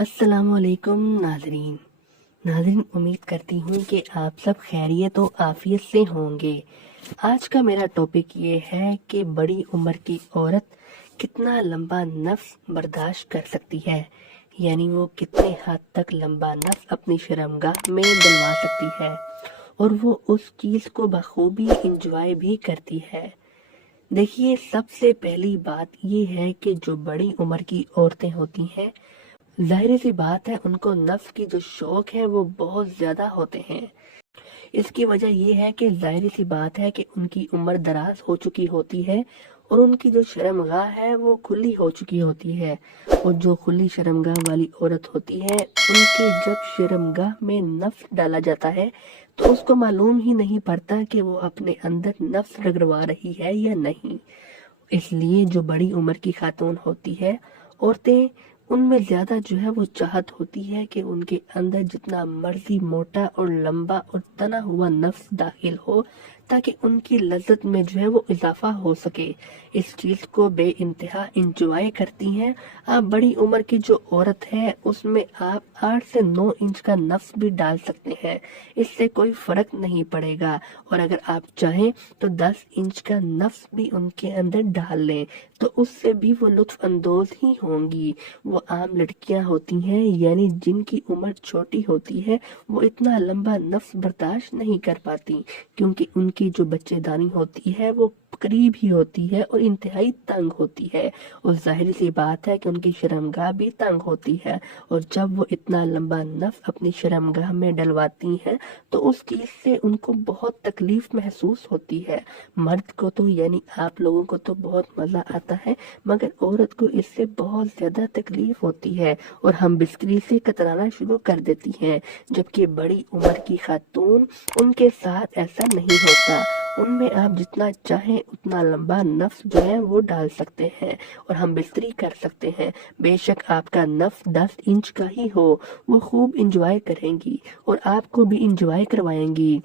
अस्सलाम वालेकुम नाज़रीन, उम्मीद करती हूँ कि आप सब खैरियत और आफियत से होंगे। आज का मेरा टॉपिक ये है कि बड़ी उम्र की औरत कितना लंबा नफ्स बर्दाश्त कर सकती है, यानी वो कितने हद तक लंबा नफ्स अपनी शर्मगाह में डलवा सकती है और वो उस चीज़ को बखूबी इंजॉय भी करती है। देखिए, सबसे पहली बात ये है कि जो बड़ी उम्र की औरतें होती हैं, जाहिर सी बात है उनको नफ्स की जो शौक है वो बहुत ज्यादा होते हैं। इसकी वजह ये है कि जाहिर सी बात है कि उनकी उम्र दराज हो चुकी होती है और उनकी जो शर्मगाह है वो खुली हो चुकी होती है। और जो खुली शर्मगाह वाली औरत होती है, उनके जब शर्मगाह में नफ्स डाला जाता है तो उसको मालूम ही नहीं पड़ता कि वो अपने अंदर नफ्स रगड़वा रही है या नहीं। इसलिए जो बड़ी उम्र की खातून होती है, औरतें, उनमें ज्यादा जो है वो चाहत होती है कि उनके अंदर जितना मर्जी मोटा और लंबा और तना हुआ नफ्स दाखिल हो, ताकि उनकी लज्जत में जो है वो इजाफा हो सके। इस चीज को बे इंतहा इंजॉय करती हैं। आप बड़ी उम्र की जो औरत है उसमें आप 8 से 9 इंच का नफ्स भी डाल सकते हैं, इससे कोई फर्क नहीं पड़ेगा। और अगर आप चाहें तो 10 इंच का नफ्स भी उनके अंदर डाल लें, तो उससे भी वो लुत्फ अंदोज ही होंगी। वो आम लड़कियां होती हैं, यानी जिनकी उम्र छोटी होती है, वो इतना लंबा नफ्स बर्दाश्त नहीं कर पाती, क्योंकि उनकी जो बच्चेदानी होती है वो करीब ही होती है और इंतहाई तंग होती है। और जाहिर सी बात है कि उनकी शर्मगाह भी तंग होती है। और जब वो इतना लंबा नफ्स अपनी शर्मगाह में डलवाती हैं तो उस चीज से उनको बहुत तकलीफ महसूस होती है। मर्द को तो यानी आप लोगों को तो बहुत मजा आता है, मगर औरत को इससे बहुत ज्यादा तकलीफ होती है और हम बिस्तरी से कतराना शुरू कर देती हैं। जबकि बड़ी उम्र की खातून, उनके साथ ऐसा नहीं होता। उनमें आप जितना चाहें उतना लंबा नफ्स जो है वो डाल सकते हैं और हम बिस्तरी कर सकते हैं। बेशक आपका नफ्स 10 इंच का ही हो, वो खूब इंजॉय करेंगी और आपको भी इंजॉय करवाएंगी,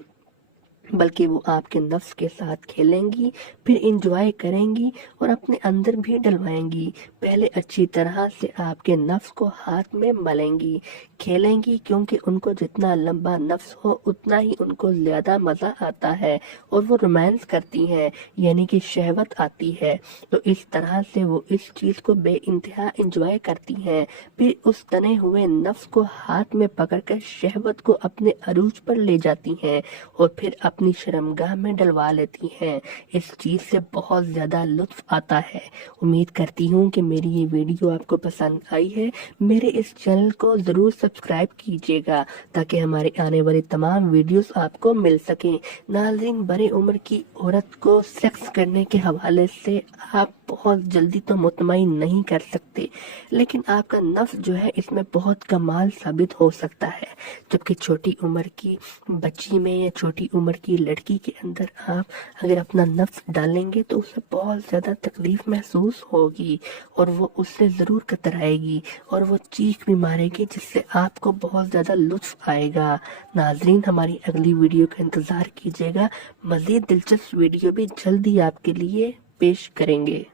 बल्कि वो आपके नफ्स के साथ खेलेंगी, फिर इंजॉय करेंगी और अपने अंदर भी डलवाएंगी। पहले अच्छी तरह से आपके नफ्स को हाथ में मलेंगी, खेलेंगी, क्योंकि उनको जितना लंबा नफ्स हो उतना ही उनको ज्यादा मजा आता है और वो रोमांस करती हैं, यानी कि शहवत आती है। तो इस तरह से वो इस चीज को बे इंतहा इंजॉय करती हैं। फिर उस तने हुए नफ्स को हाथ में पकड़कर शहवत को अपने अरूज पर ले जाती हैं और फिर अपनी शर्मगाह में डलवा लेती हैं। इस चीज से बहुत ज्यादा लुत्फ आता है। उम्मीद करती हूँ कि मेरी ये वीडियो आपको पसंद आई है। मेरे इस चैनल को जरूर सब्सक्राइब कीजिएगा ताकि हमारे आने वाले तमाम वीडियोस आपको मिल सकें। नाज़रीन, बड़े उम्र की औरत को सेक्स करने के हवाले से आप बहुत जल्दी तो मुतमईन नहीं कर सकते, लेकिन आपका नफ्स जो है इसमें बहुत कमाल साबित हो सकता है। जबकि छोटी उम्र की बच्ची में या छोटी उम्र की लड़की के अंदर आप अगर अपना नफ्स डालेंगे तो उसे बहुत ज्यादा तकलीफ महसूस होगी और वो उससे जरूर कतराएगी और वो चीख भी मारेगी, जिससे आपको बहुत ज्यादा लुत्फ आएगा। नाजरीन, हमारी अगली वीडियो का इंतजार कीजिएगा। मजीद दिलचस्प वीडियो भी जल्दी आपके लिए पेश करेंगे।